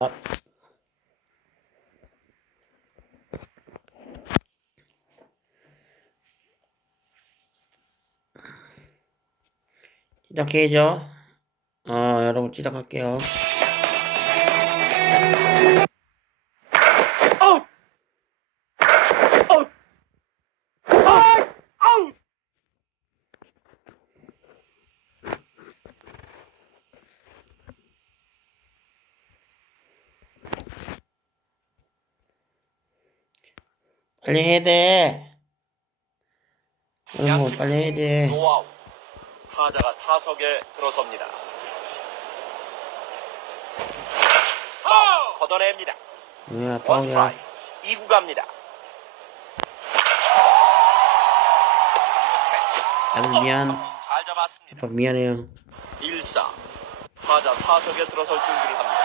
아. 시작해야죠. 어, 여러분 시작할게요. 빨리 해야 돼. 뭐 빨리 해야 돼. 노아웃. 타자가 타석에 들어섭니다. 파울! 걷어냅니다. 뭐야, 원 파울이야. 스트라이크. 2구 갑니다. 나도 미안. 잘 잡았습니다. 아빠 미안해요. 1사. 타자 타석에 들어설 준비를 합니다.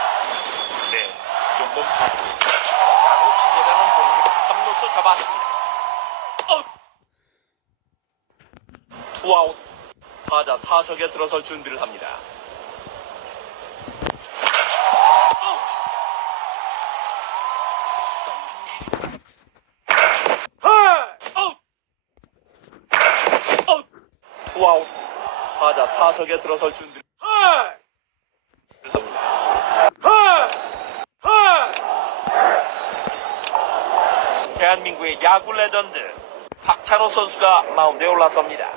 네, 이 정도면 사수. 야구 친절하는 공격 3루 수 잡았습니다. 아웃. 투아웃. 타자 타석에 들어설 준비를 합니다. 아웃. 아웃. 아웃. 투아웃. 타자 타석에 들어설 준비를 합니다. 대한민국의 야구 레전드 박찬호 선수가 마운드에 올라섭니다.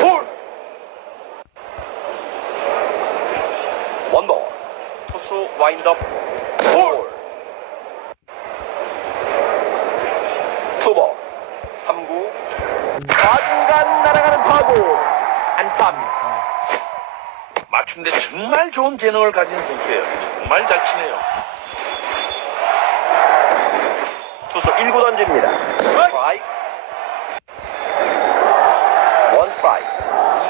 볼! 원볼 투수 와인드업 볼 투볼 3구 좌중간 날아가는 타구 안타입니다. 맞춤데 정말 좋은 재능을 가진 선수예요. 정말 잘 치네요. 투수 1구 던집니다. 스트라이크. 원 스트라이크.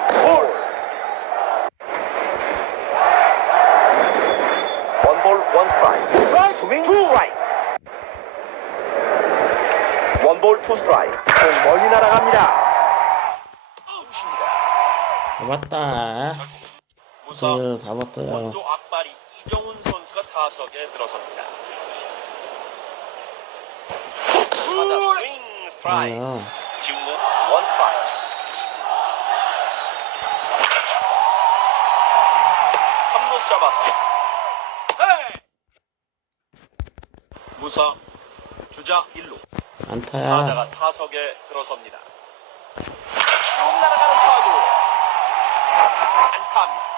2볼. 원볼 원 스트라이크. 스윙 스트라이크. 원볼 투 스트라이크. 공 멀리 날아갑니다. 칩니다. 잡았다. 무사 그 잡았어요. 원조 악발이 이정훈 선수가 타석에 들어섭니다. 타자 뭐야. 지금은 원 스트라이크. 3루 잡아서 무사 주자 1루 안타야. 타자가 타석에 들어섭니다. 쭉 날아가는 타구 안타입니다.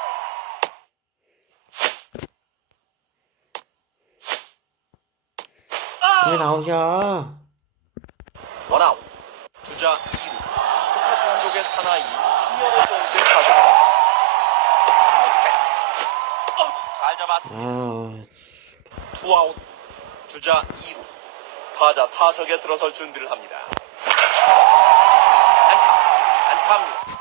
왜 나오셔? 원아웃 주자 2루 북한 종족의 사나이 이현호 선수의 타석입니다. 3루 스패치 어, 잘 잡았습니다. 아, 투아웃 주자 2루 타자 타석에 들어설 준비를 합니다. 안타 안타입니다.